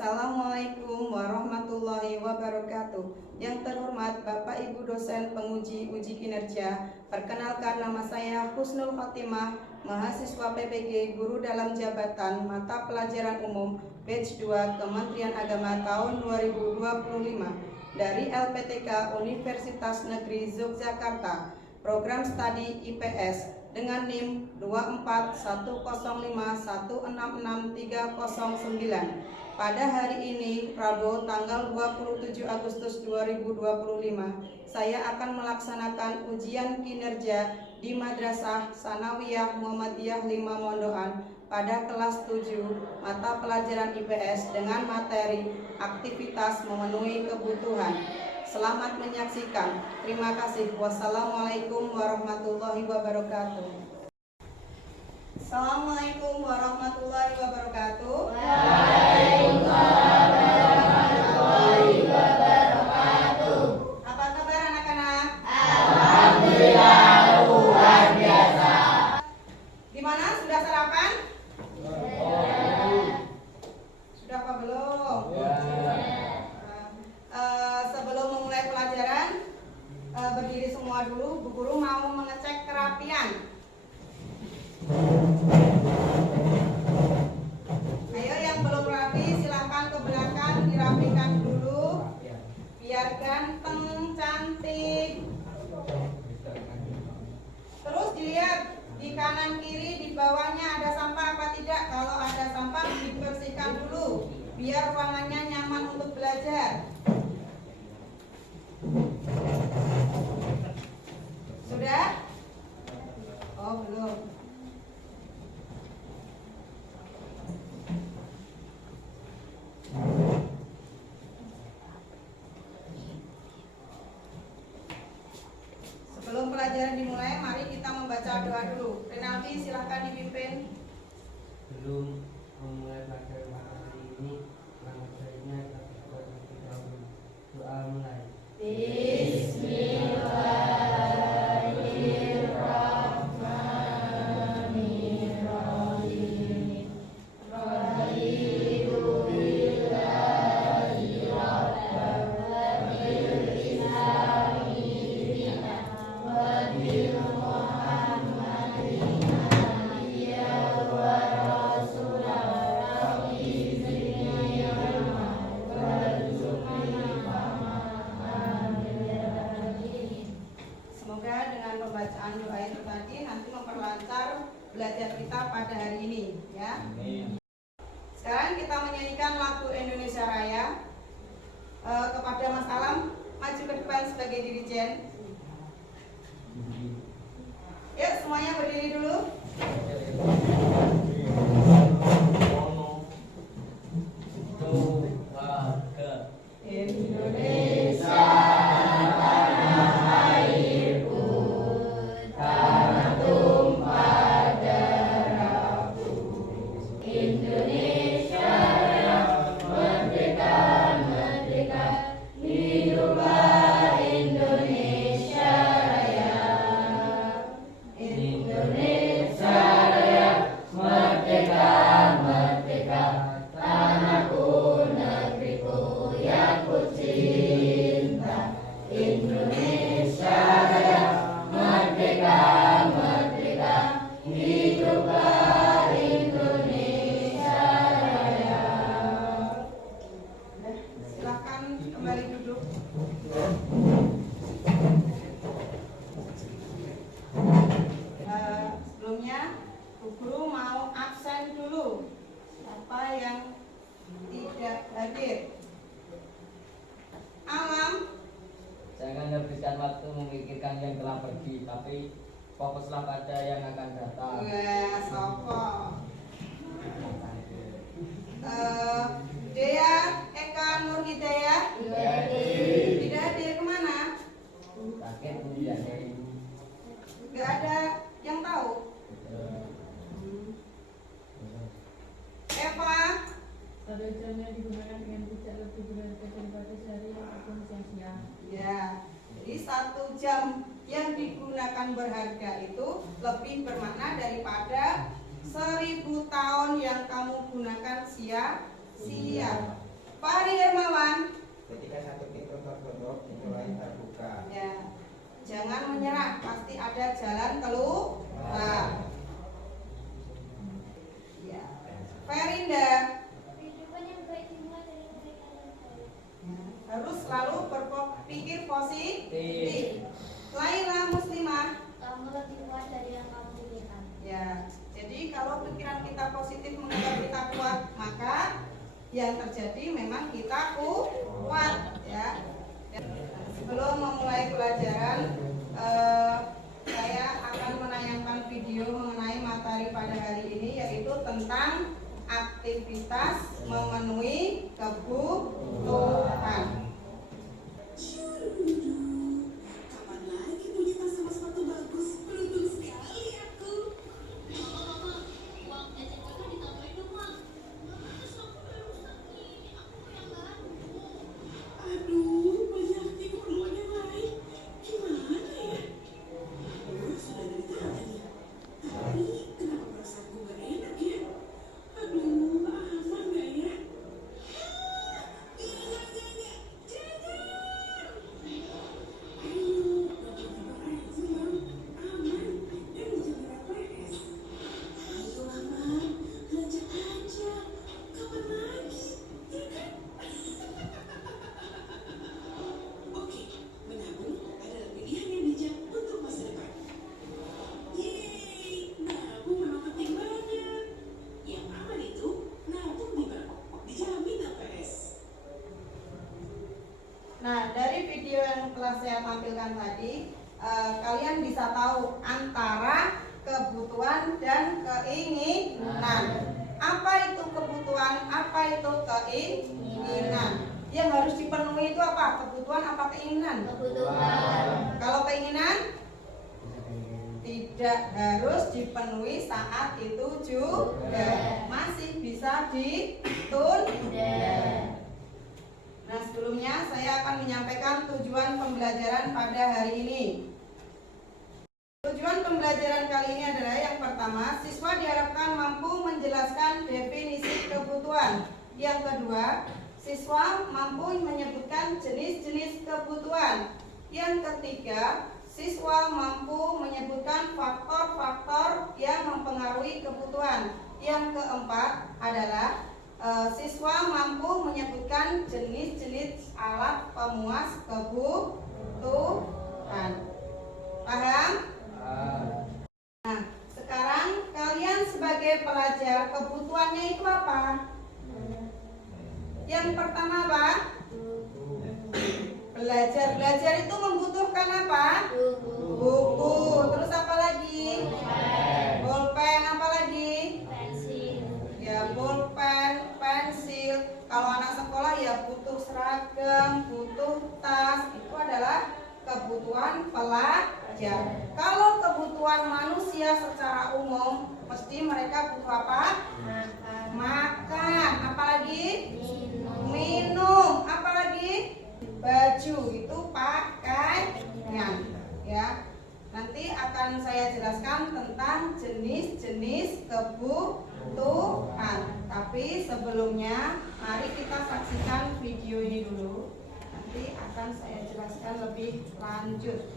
Assalamualaikum warahmatullahi wabarakatuh. Yang terhormat Bapak Ibu dosen penguji uji kinerja, perkenalkan nama saya Husnul Khotimah, mahasiswa PPG Guru dalam Jabatan Mata Pelajaran Umum Batch 2 Kementerian Agama tahun 2025 dari LPTK Universitas Negeri Yogyakarta, program studi IPS dengan NIM 24105166309. Pada hari ini, Rabu tanggal 27 Agustus 2025, saya akan melaksanakan ujian kinerja di Madrasah Sanawiyah Muhammadiyah 5 Mondoan pada kelas 7 mata pelajaran IPS dengan materi aktivitas memenuhi kebutuhan. Selamat menyaksikan. Terima kasih. Wassalamualaikum warahmatullahi wabarakatuh. Assalamualaikum warahmatullahi wabarakatuh. Waalaikumsalam warahmatullahi wabarakatuh. Apa kabar anak-anak? Alhamdulillah luar biasa. Gimana? Sudah sarapan? Sudah apa belum? Sebelum memulai pelajaran, berdiri semua dulu. Bu Guru mau mengecek kerapian. Ayo yang belum rapi silahkan ke belakang dirapikan dulu biar ganteng, cantik. Terus dilihat di kanan kiri di bawahnya ada sampah apa tidak. Kalau ada sampah dibersihkan dulu biar ruangannya nyaman untuk belajar. Sudah? Oh belum. Sebelum pelajaran dimulai, mari kita membaca doa dulu. Renaldi silahkan dipimpin. Belum memulai pelajaran hari ini, langkah baiknya kita berdoa terlebih dahulu. Doa mulai. Bismillahirrahmanirrahim. Semoga dengan pembacaan doa itu tadi nanti memperlancar belajar kita pada hari ini, ya. Sekarang kita menyanyikan lagu Indonesia Raya. Kepada Mas Alam, maju ke depan sebagai dirijen. Yuk semuanya berdiri dulu. Indonesia tanah airku, tanah tumpah darahku. Indonesia Raya, merdeka, merdeka, hiduplah Indonesia Raya. Indonesia Raya, merdeka, merdeka, tanahku, negeriku yang ku cinta. Indonesia Raya, merdeka, merdeka, hiduplah Indonesia Raya. Silakan kembali duduk. Sebelumnya, Bu Guru mau absen dulu. Siapa yang tidak hadir? Alam. Jangan habiskan waktu memikirkan yang telah pergi, tapi fokuslah pada yang akan datang. Wah, sopo. Dea Eka Nur Hidayah. Tidak hadir kemana? Sakit kemudian dari Gak ada yang tahu. Eva. Pada jamnya digunakan dengan tidak lebih berharga daripada sehari ataupun sia-sia. Ya, jadi 1 jam yang digunakan berharga itu lebih bermakna daripada 1000 tahun yang kamu gunakan sia-sia. Fahri Hermawan. Ketika satu pintu tertutup, pintu lain terbuka. Ya, jangan menyerah, pasti ada jalan keluar. Ya, Ferinda. Kehidupan yang baik dimulai dari kebaikan dan baik. Harus selalu berpikir positif. Laila Muslimah. Kamu lebih kuat dari yang kamu pikirkan. Ya, jadi kalau pikiran kita positif menganggap kita kuat, maka yang terjadi memang kita kuat, ya. Sebelum memulai pelajaran, saya akan menayangkan video mengenai materi pada hari ini, yaitu tentang aktivitas memenuhi kebutuhan. Kapan lagi punya tas sama sepatu bagus? Beruntung sekali aku. Mama, uang jajan kakak ditambahin dong, Mak. Terus aku udah rusak nih. Aku yang baru. Aduh, banyaknya keperluannya lain. Gimana ya? Sudah dari tadi. Tapi kenapa perasaanku gak enak ya? Aduh, aman gak ya? Oke, menabung adalah pilihan yang bijak untuk masa depan. Yeay, nabung memang penting banget. Yang aman itu nabung di bank, dijamin LPS. Nah, dari video yang telah saya tampilkan tadi, kalian bisa tahu antara kebutuhan dan keinginan. Apa itu kebutuhan? Apa itu keinginan? Yang harus dipenuhi itu apa? Kebutuhan apa keinginan? Kebutuhan. Kalau keinginan tidak harus dipenuhi saat itu juga, masih bisa ditunda. Nah, sebelumnya saya akan menyampaikan tujuan pembelajaran pada hari ini. Tujuan pembelajaran kali ini adalah yang pertama, siswa diharapkan mampu menjelaskan definisi kebutuhan. Yang kedua, siswa mampu menyebutkan jenis-jenis kebutuhan. Yang ketiga, siswa mampu menyebutkan faktor-faktor yang mempengaruhi kebutuhan. Yang keempat adalah siswa mampu menyebutkan jenis-jenis alat pemuas kebutuhan. Paham? Nah, sekarang kalian sebagai pelajar, kebutuhannya itu apa? Yang pertama apa? Belajar. Belajar itu membutuhkan apa? Buku. Terus apa lagi? Bolpen. Apa lagi? Pensil. Ya, bolpen, pensil. Kalau anak sekolah ya butuh seragam, butuh tas. Itu adalah kebutuhan pelajar. Kalau kebutuhan manusia secara umum, mesti mereka butuh apa? Makan. Apalagi? Minum. Apalagi? Baju. Itu pakaian. Ya. Nanti akan saya jelaskan tentang jenis-jenis kebutuhan. Tapi sebelumnya, mari kita saksikan video ini dulu. Nanti akan saya jelaskan lebih lanjut.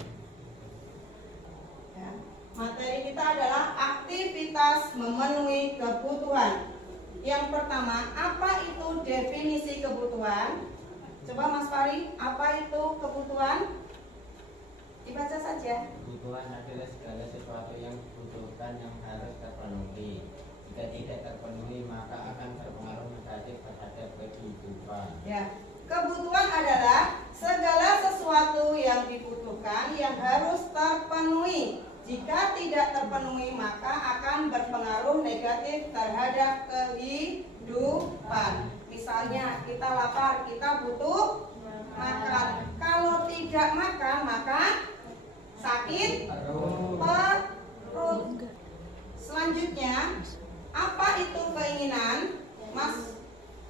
Ya. Materi kita adalah aktivitas memenuhi kebutuhan. Yang pertama, apa itu definisi kebutuhan? Coba Mas Fari, apa itu kebutuhan? Dibaca saja. Kebutuhan adalah segala sesuatu yang dibutuhkan yang harus terpenuhi. Jika tidak terpenuhi, maka akan berpengaruh negatif terhadap kehidupan. Ya, kebutuhan adalah segala sesuatu yang dibutuhkan yang harus terpenuhi. Jika tidak terpenuhi, maka akan berpengaruh negatif terhadap kehidupan. Misalnya, kita lapar, kita butuh makan. Kalau tidak makan, maka sakit perut. Selanjutnya, apa itu keinginan? Mas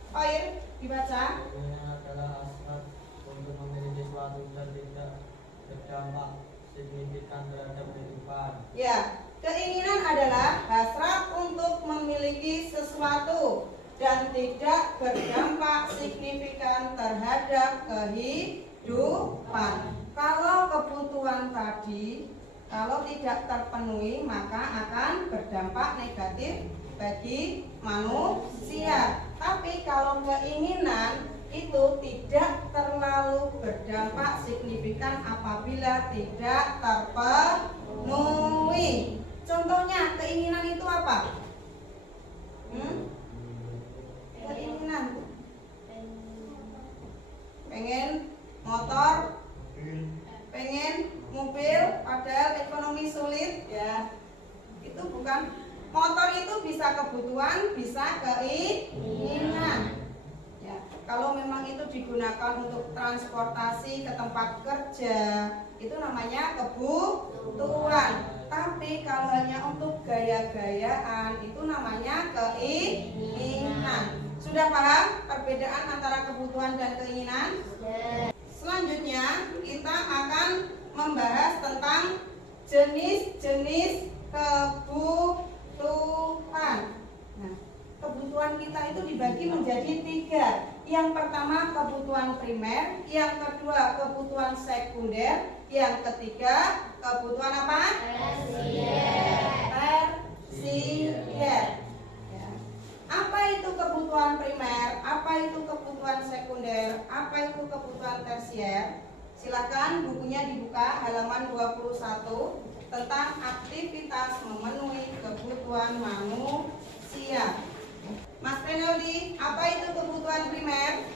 Fair, dibaca. Keinginan adalah hasrat untuk memiliki sesuatu dan tidak berdampak signifikan terhadap kehidupan. Ya, keinginan adalah hasrat untuk memiliki sesuatu dan tidak berdampak signifikan terhadap kehidupan. Kalau kebutuhan tadi kalau tidak terpenuhi maka akan berdampak negatif bagi manusia. Tapi kalau keinginan itu tidak terlalu berdampak signifikan apabila tidak terpenuhi. Contohnya keinginan itu apa? Keinginan pengen motor, pengen mobil, padahal ekonomi sulit ya. Itu bukan, motor itu bisa kebutuhan, bisa keinginan ya. Kalau memang itu digunakan untuk transportasi ke tempat kerja, itu namanya kebutuhan. Tapi kalau hanya untuk gaya-gayaan, itu namanya keinginan. Sudah paham perbedaan antara kebutuhan dan keinginan? Selanjutnya kita akan membahas tentang jenis-jenis kebutuhan. Nah, kebutuhan kita itu dibagi menjadi 3. Yang pertama kebutuhan primer, yang kedua kebutuhan sekunder, yang ketiga kebutuhan apa? Tersier. Ya. Apa itu kebutuhan primer? Apa itu kebutuhan sekunder? Apa itu kebutuhan tersier? Silakan bukunya dibuka halaman 21 tentang aktivitas memenuhi kebutuhan manusia. Mas Renaldi, apa itu kebutuhan primer?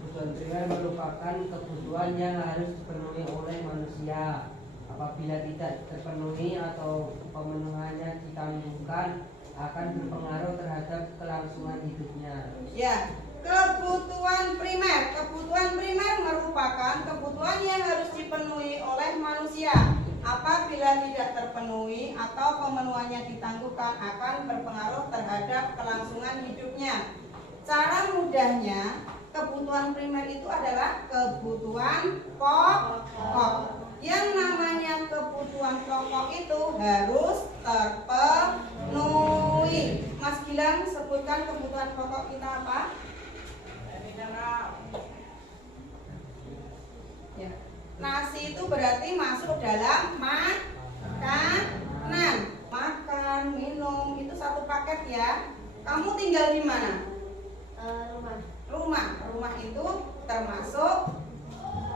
Kebutuhan primer merupakan kebutuhan yang harus dipenuhi oleh manusia. Apabila tidak terpenuhi atau pemenuhannya ditangguhkan, akan berpengaruh terhadap kelangsungan hidupnya. Ya, kebutuhan primer. Kebutuhan primer merupakan kebutuhan yang harus dipenuhi oleh manusia. Apabila tidak terpenuhi atau pemenuhannya ditangguhkan, akan berpengaruh terhadap kelangsungan hidupnya. Cara mudahnya, kebutuhan primer itu adalah kebutuhan pokok. Yang namanya kebutuhan pokok itu harus terpenuhi. Mas Gilang, sebutkan kebutuhan pokok kita apa? Ya. Nasi itu berarti masuk dalam makanan. Makan, minum, itu satu paket ya. Kamu tinggal di mana? Rumah itu termasuk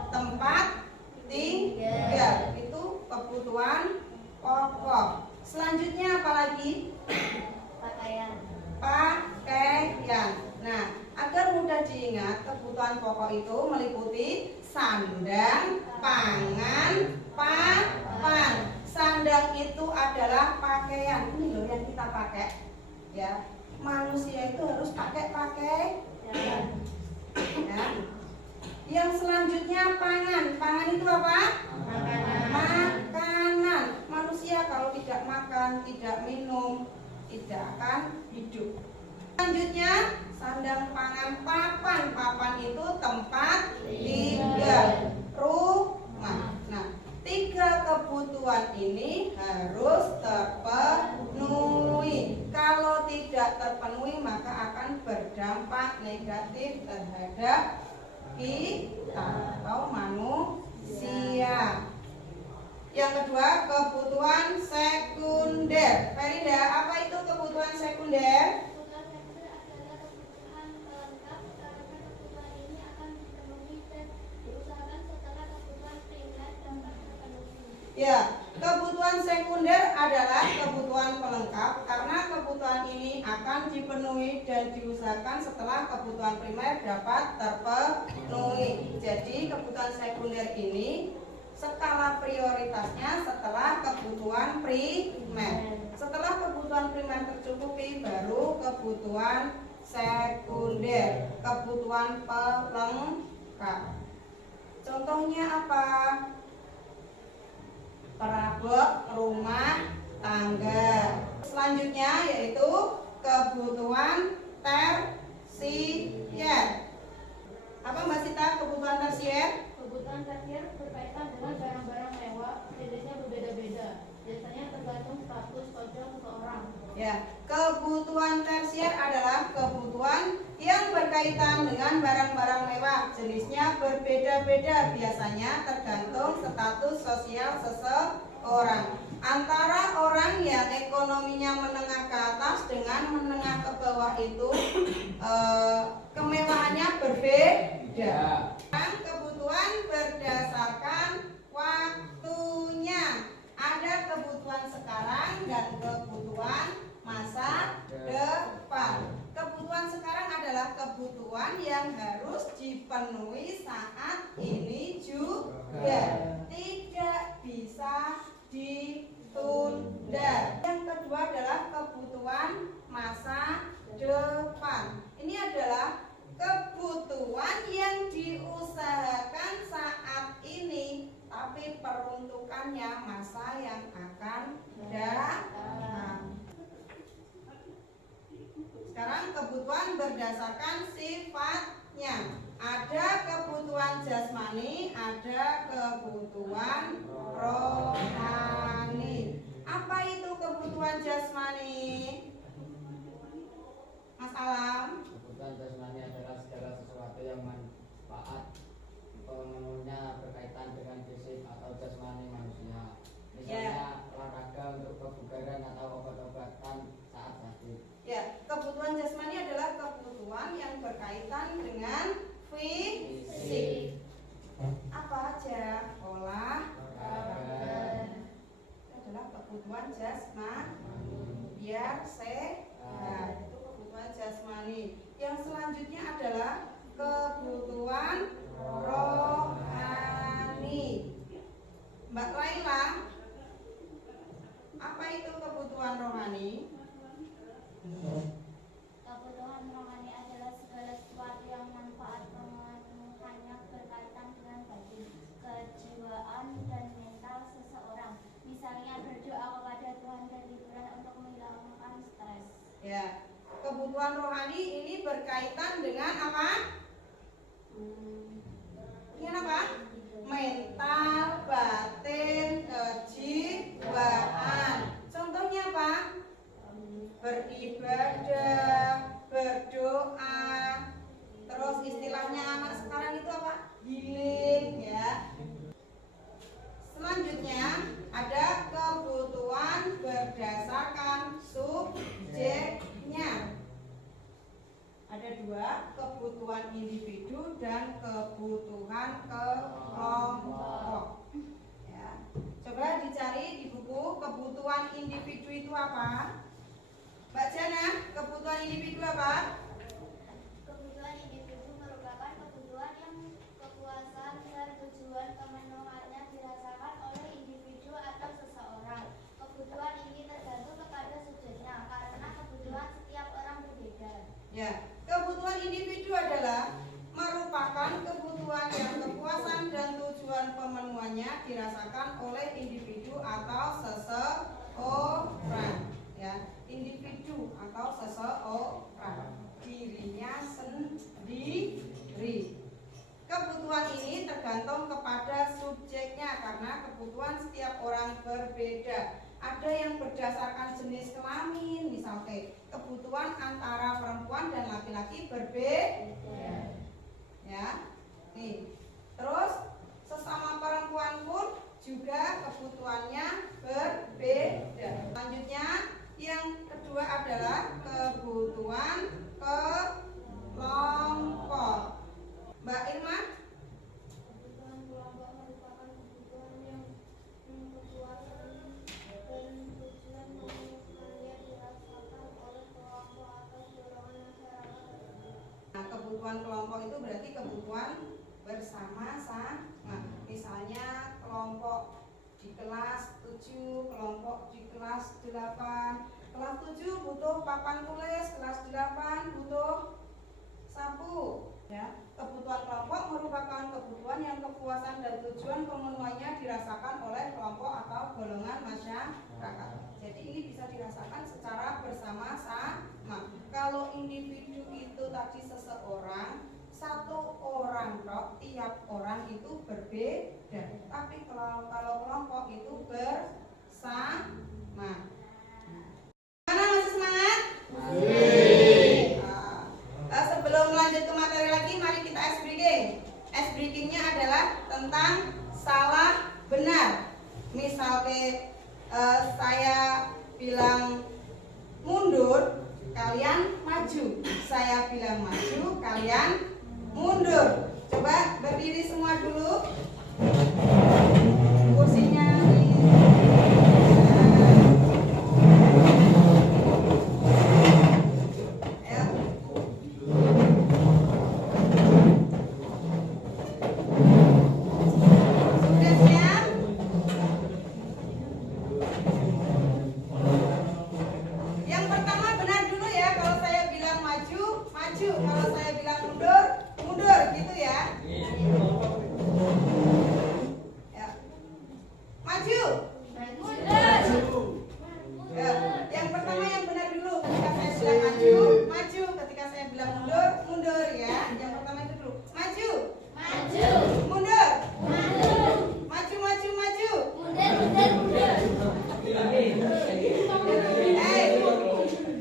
tempat tinggal. Itu kebutuhan pokok. Selanjutnya apa lagi? Pakaian. Nah, agar mudah diingat, kebutuhan pokok itu meliputi sandang, pangan, papan. Sandang itu adalah pakaian. Ini loh yang kita pakai. Ya, manusia itu harus pakai ya. Yang selanjutnya pangan. Pangan itu apa? Makanan. Manusia kalau tidak makan, tidak minum, tidak akan hidup. Selanjutnya sandang, pangan, papan. Papan itu tempat tinggal, rumah. Nah, 3 kebutuhan ini harus terpenuhi. Kalau tidak terpenuhi maka akan berdampak negatif terhadap kita atau manusia. Yang kedua, kebutuhan sekunder. Farida, apa itu kebutuhan sekunder? Kebutuhan sekunder adalah kebutuhan pelengkap karena kebutuhan ini akan dipenuhi dan diusahakan setelah kebutuhan primer dapat terpenuhi. Ya, kebutuhan sekunder adalah kebutuhan pelengkap karena kebutuhan ini akan dipenuhi dan diusahakan setelah kebutuhan primer dapat terpenuhi. Jadi kebutuhan sekunder ini skala prioritasnya setelah kebutuhan primer. Setelah kebutuhan primer tercukupi, baru kebutuhan sekunder, kebutuhan pelengkap. Contohnya apa? Perabot rumah tangga. Selanjutnya yaitu kebutuhan tersier. Apa Mbak Sita kebutuhan tersier? Kebutuhan tersier berkaitan dengan barang-barang mewah, jenisnya berbeda-beda. Biasanya tergantung status sosial seseorang. Ya, kebutuhan tersier adalah kebutuhan berkaitan dengan barang-barang mewah. Jenisnya berbeda-beda, biasanya tergantung status sosial seseorang. Antara orang yang ekonominya menengah ke atas dengan menengah ke bawah itu kemewahannya berbeda. Kebutuhan berdasarkan waktunya. Ada kebutuhan sekarang dan kebutuhan masa depan. Kebutuhan sekarang adalah kebutuhan yang harus dipenuhi saat ini juga, tidak bisa ditunda. Yang kedua adalah kebutuhan masa depan. Ini adalah kebutuhan yang diusahakan saat ini, tapi peruntukannya masa yang akan datang. Sekarang kebutuhan berdasarkan sifatnya. Ada kebutuhan jasmani, ada kebutuhan rohani. Apa itu kebutuhan jasmani? Mas Alam? Kebutuhan jasmani adalah segala sesuatu yang manfaat pemenuhnya berkaitan dengan fisik atau jasmani manusia. Misalnya olahraga untuk kebugaran atau obat-obatan saat sakit. Ya, kebutuhan jasmani adalah kebutuhan yang berkaitan dengan fisik. Apa aja? Olahraga. Itu adalah kebutuhan jasmani. Biar sehat. Itu kebutuhan jasmani. Yang selanjutnya adalah kebutuhan rohani. Mbak Laila, apa itu kebutuhan rohani? Kebutuhan rohani adalah segala sesuatu yang manfaat pemenuhannya berkaitan dengan batin, kejiwaan, dan mental seseorang. Misalnya berdoa kepada Tuhan dan hiburan untuk menghilangkan stres. Ya, kebutuhan rohani ini berkaitan dengan apa? Dengan apa? Mental, batin, kejiwaan. Contohnya apa? Beribadah, berdoa. Terus istilahnya anak sekarang itu apa? Healing, ya. Selanjutnya ada kebutuhan berdasarkan subjeknya. Ada dua, kebutuhan individu dan kebutuhan kelompok. Ya. Coba dicari di buku kebutuhan individu itu apa? Mbak Jana, kebutuhan individu apa? Kebutuhan individu merupakan kebutuhan yang kepuasan dan tujuan pemenuhannya dirasakan oleh individu atau seseorang. Kebutuhan ini tergantung kepada subjeknya karena kebutuhan setiap orang berbeda. Ya, kebutuhan individu adalah merupakan kebutuhan yang kepuasan dan tujuan pemenuhannya dirasakan oleh individu atau seseorang. Ya, individu atau seseorang, dirinya sendiri. Kebutuhan ini tergantung kepada subjeknya karena kebutuhan setiap orang berbeda. Ada yang berdasarkan jenis kelamin, misalnya kebutuhan antara perempuan dan laki-laki berbeda. Ya, nih. Terus sesama perempuan pun juga kebutuhannya berbeda. Selanjutnya yang kedua adalah kebutuhan kelompok. Mbak Irma? Kebutuhan kelompok merupakan kebutuhan yang kepuasan dan tujuan pemenuhannya dirasakan oleh kelompok atau golongan masyarakat. Nah, kebutuhan kelompok itu berarti kebutuhan bersama-sama. Misalnya kelompok di kelas 7, kelompok di kelas 8. Kelas 7 butuh papan tulis, kelas 8 butuh sapu. Ya, kebutuhan kelompok merupakan kebutuhan yang kepuasan dan tujuan pemenuhannya dirasakan oleh kelompok atau golongan masyarakat. Jadi ini bisa dirasakan secara bersama-sama. Kalau individu itu tadi seseorang, satu orang tok, tiap orang itu berbeda. Tapi kalau kelompok itu bersama. Mana masih semangat? Sebelum lanjut ke maju. Saya bilang maju, kalian mundur. Coba berdiri semua dulu. Kursinya di sudah siap? Yang pertama benar dulu ya. Kalau saya bilang maju, maju. Kalau saya bilang mundur, mundur gitu ya. Ya. Maju. Ya. Yang pertama yang benar dulu. Ketika saya bilang maju, maju. Ketika saya bilang mundur, mundur ya. Yang pertama itu dulu. Maju. Mundur. Maju, maju, maju.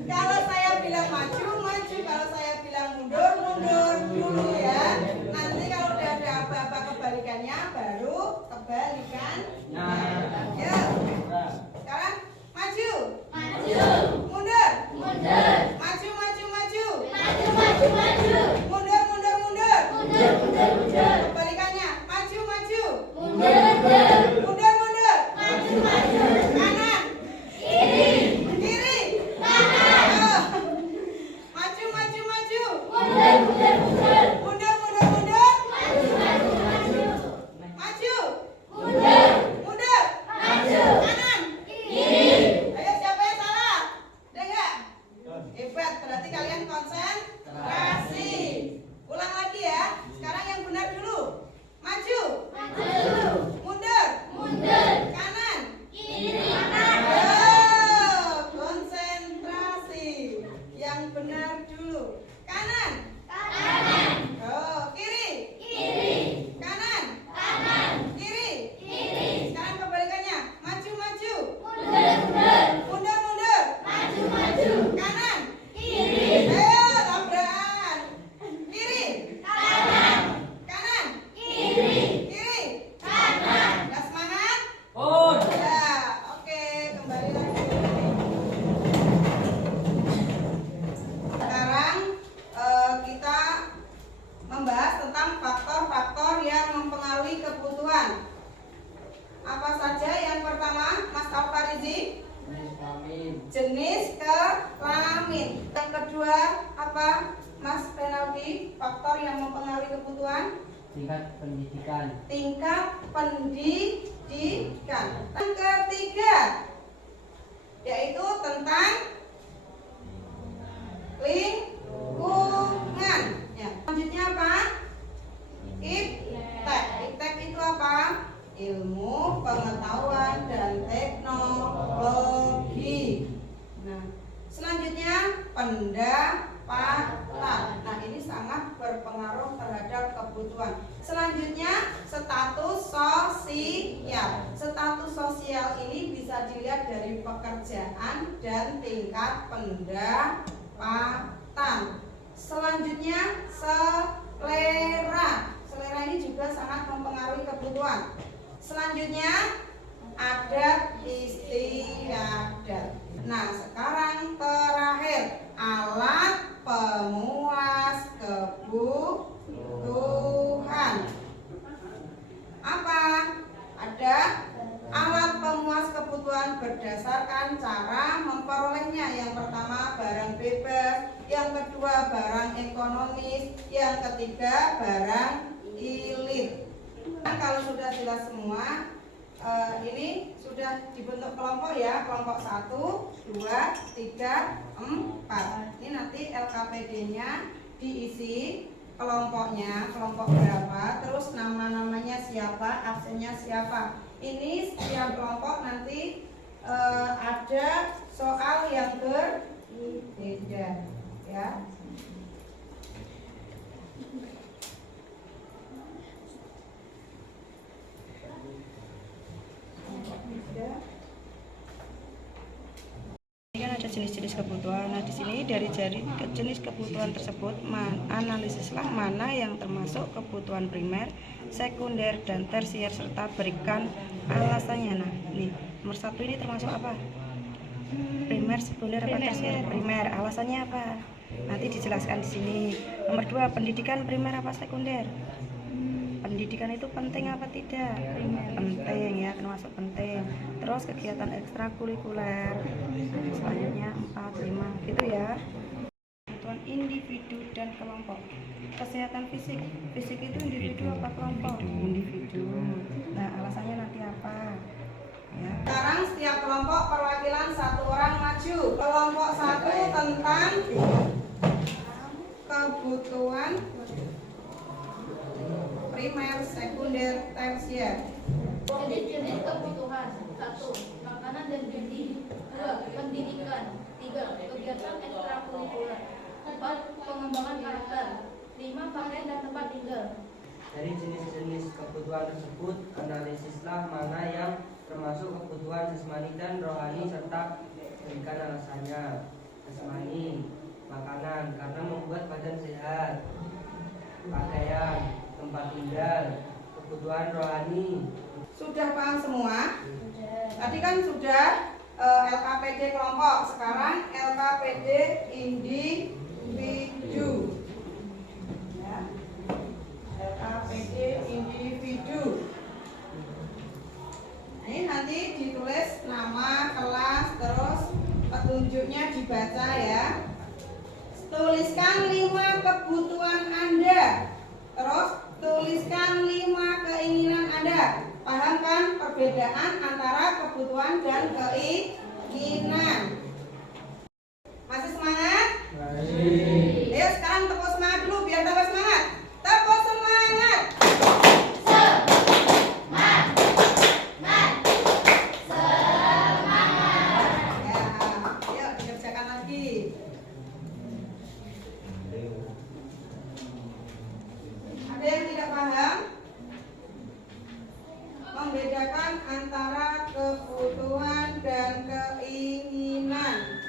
Kalau saya bilang maju, maju. Kalau saya bilang mundur, mundur dulu ya. Nanti kalau udah ada apa-apa kebalikannya, baru kebalikan. Ya. Sekarang maju. Mundur. Maju, maju, maju. Mundur, mundur, mundur. Kebalikannya. Maju, maju. Mundur, mundur. Kanan. Kiri. Oh. Maju, maju, maju. Mundur, mundur, mundur. Maju. Mundur. Kanan. Ayo siapa yang salah? Ada enggak? Hebat, berarti kalian konsentrasi. Ulang lagi ya. Sekarang yang benar dulu. Maju. Mundur. Kanan. Oh, konsentrasi. Yang benar dulu. Kanan. Oh, kiri. Kanan. Kiri. Sekarang kebalikannya. Maju, maju. Mundur, mundur. Kanan. Ayo, tabrakan. Kiri. Kanan. Kiri. Udah semangat? Ya, oke, kembali lagi. Sekarang kita membahas tentang faktor-faktor yang mempengaruhi kebutuhan. Apa saja? Yang pertama, Mas Alfarizi, jenis kelamin. Yang kedua, apa Mas Renaldi? Faktor yang mempengaruhi kebutuhan. Tingkat pendidikan. Tingkat pendidikan. Yang ketiga, yaitu tentang lingkungan. Ya. Selanjutnya apa? Iptek. Iptek itu apa? Ilmu, pengetahuan, dan teknologi. Nah, selanjutnya pendapatan. Nah, ini sangat berpengaruh terhadap kebutuhan. Selanjutnya status sosial. Status sosial ini bisa dilihat dari pekerjaan dan tingkat pendapatan. Selanjutnya selera. Selera ini juga sangat mempengaruhi kebutuhan. Selanjutnya adat istiadat. Nah, sekarang terakhir alat pemuas kebutuhan. Apa? Ada alat pemuas kebutuhan berdasarkan cara memperolehnya. Yang pertama barang bebas, yang kedua barang ekonomis, yang ketiga barang ilit. Nah, kalau sudah jelas semua, ini sudah dibentuk kelompok ya, kelompok 1, 2, 3, 4. Ini nanti LKPD-nya diisi kelompoknya, kelompok berapa, terus nama-namanya siapa, absennya siapa. Ini setiap kelompok nanti ada soal yang berbeda ya. Ini kan ada jenis-jenis kebutuhan. Nah, di sini dari jenis kebutuhan tersebut analisislah mana yang termasuk kebutuhan primer, sekunder, dan tersier serta berikan alasannya. Nah, ini nomor 1 ini termasuk apa? Primer, sekunder, apa tersier? Primer. Alasannya apa? Nanti dijelaskan di sini. Nomor 2, pendidikan primer apa sekunder? Pendidikan itu penting apa tidak? Penting ya, termasuk penting. Terus kegiatan ekstrakurikuler. Selanjutnya 4, 5 gitu ya. Kebutuhan individu dan kelompok. Kesehatan fisik. Fisik itu individu apa kelompok? Individu. Nah, alasannya nanti apa? Ya. Sekarang setiap kelompok perwakilan 1 orang maju. Kelompok 1 tentang kebutuhan primer, sekunder, tersier. Jenis-jenis kebutuhan: 1. Makanan dan gizi. 2. Pendidikan. 3. Kegiatan ekstrakurikuler. 4. Pengembangan karakter. 5. Pakaian dan tempat tinggal. Dari jenis-jenis kebutuhan tersebut, analisislah mana yang termasuk kebutuhan jasmani dan rohani serta berikan alasannya. Jasmani, makanan karena membuat badan sehat. Pakaian, tempat tinggal. Kebutuhan rohani. Sudah paham semua? Tadi kan sudah LKPD kelompok, sekarang LKPD individu. Ya. LKPD individu. Ini nanti ditulis nama, kelas, terus petunjuknya dibaca ya. Tuliskan 5 kebutuhan Anda. Terus tuliskan 5 keinginan Anda. Paham kan perbedaan antara kebutuhan dan keinginan? Masih semangat? Masih. Ayo sekarang tepuk semangat dulu biar tambah semangat. Tepuk semangat. Ya, yuk dikerjakan lagi. Ada yang tidak paham? Membedakan antara kebutuhan dan keinginan.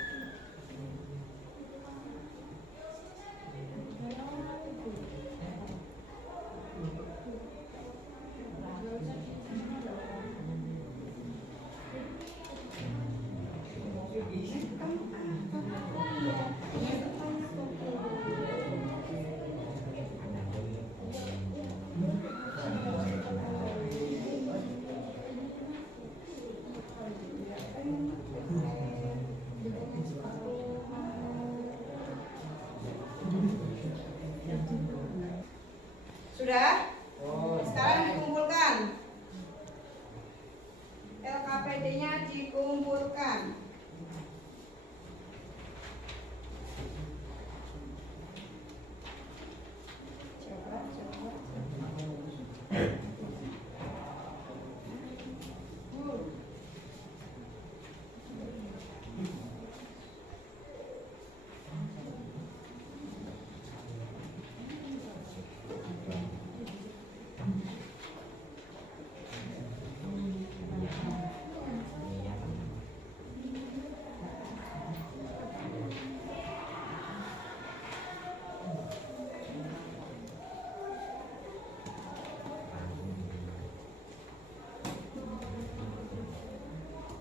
Sudah? Sekarang dikumpulkan. LKPD-nya dikumpulkan.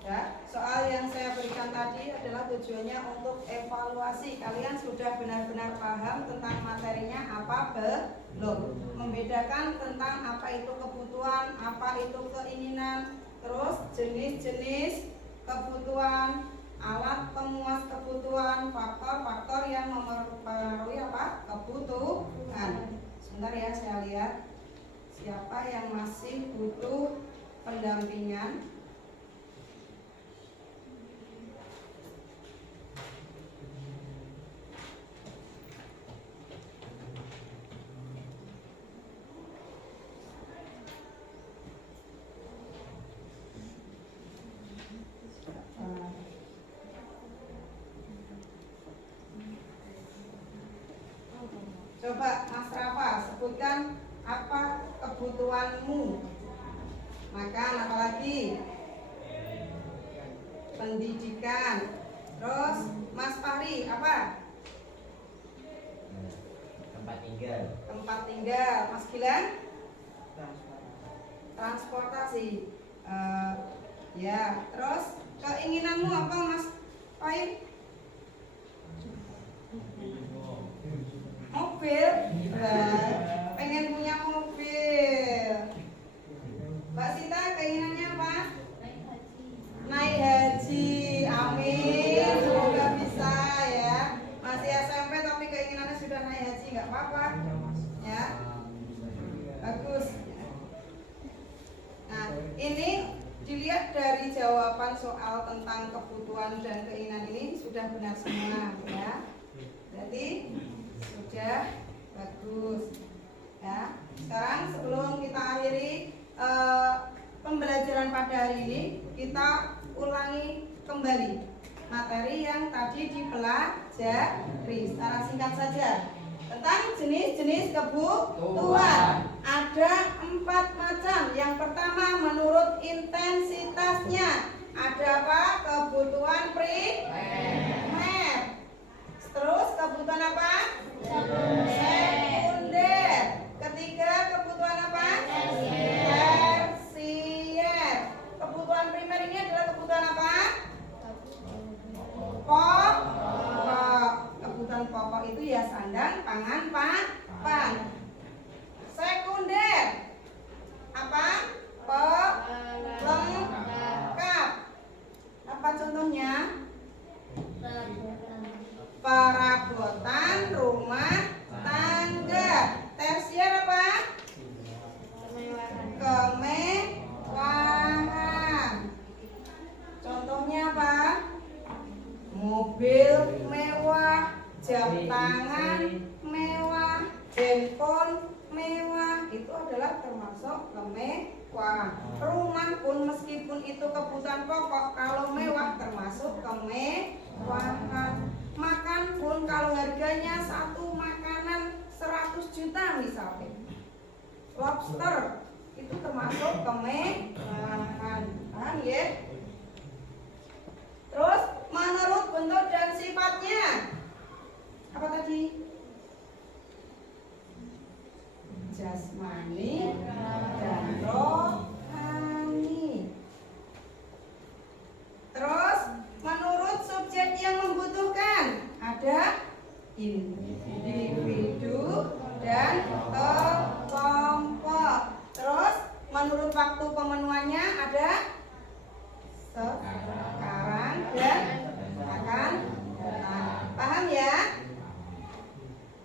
Ya, soal yang saya berikan tadi adalah tujuannya untuk evaluasi. Kalian sudah benar-benar paham tentang materinya apa belum? Membedakan tentang apa itu kebutuhan, apa itu keinginan, terus jenis-jenis kebutuhan, alat pemuas kebutuhan, faktor-faktor yang mempengaruhi apa? Kebutuhan. Sebentar ya, saya lihat siapa yang masih butuh pendampingan. Coba Mas Rafa sebutkan apa kebutuhanmu. Makan, apa lagi? Pendidikan. Terus Mas Fahri apa? Tempat tinggal. Tempat tinggal. Mas Gilang? Transportasi. Ya. Terus keinginanmu apa Mas Lain? Mobil? Nah, pengen punya mobil. Mbak Sita keinginannya apa? Naik haji. Amin. Semoga bisa ya. Masih SMP tapi keinginannya sudah naik haji, nggak apa-apa. Ya. Bagus. Nah, ini dilihat dari jawaban soal tentang kebutuhan dan keinginan ini sudah benar semua ya. Jadi sudah bagus. Ya. Sekarang sebelum kita akhiri pembelajaran pada hari ini, kita ulangi kembali materi yang tadi dipelajari secara singkat saja tentang jenis-jenis kebutuhan. Ada 4 macam. Yang pertama menurut intensitasnya. Ada apa? Kebutuhan primer. Terus kebutuhan apa? Sekunder. Ketiga kebutuhan apa? Tersier. Kebutuhan primer ini adalah kebutuhan apa? Pokok. Kebutuhan pokok itu ya sandang, pangan, papan. Sekunder apa? Pelengkap. Apa contohnya? Perabotan rumah tangga. Tersier apa? Kemewahan. Contohnya apa? Mobil mewah, jam tangan mewah, handphone mewah, itu adalah termasuk kemewahan. Rumah pun meskipun itu kebutuhan pokok, kalau mewah termasuk kemewahan. Makan pun kalau harganya satu makanan 100 juta misalnya, lobster itu termasuk kemewahan. Paham ya? Terus menurut bentuk dan sifatnya. Apa tadi? Jasmani dan rohani. Terus menurut subjek yang membutuhkan. Ada individu dan kelompok. Terus menurut waktu pemenuhannya ada sekarang dan akan datang. Paham ya?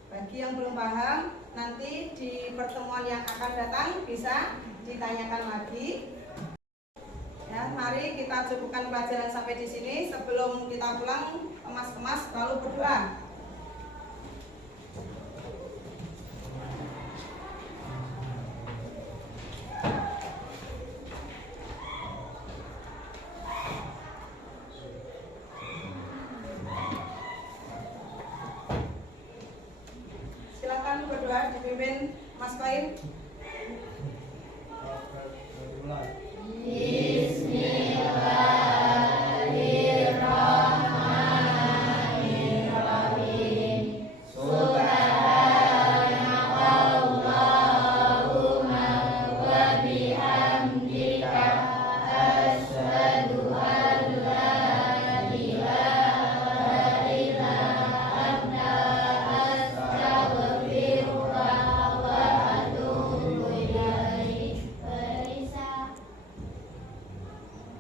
Bagi yang belum paham, nanti di pertemuan yang akan datang bisa ditanyakan lagi. Ya, mari kita cukupkan pelajaran sampai di sini. Sebelum kita pulang, kemas-kemas lalu berdoa. Silakan berdoa dipimpin Mas Kain.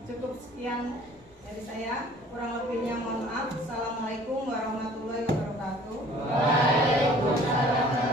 Cukup sekian dari saya, kurang lebihnya mohon maaf. Assalamualaikum warahmatullahi wabarakatuh. Waalaikumsalam.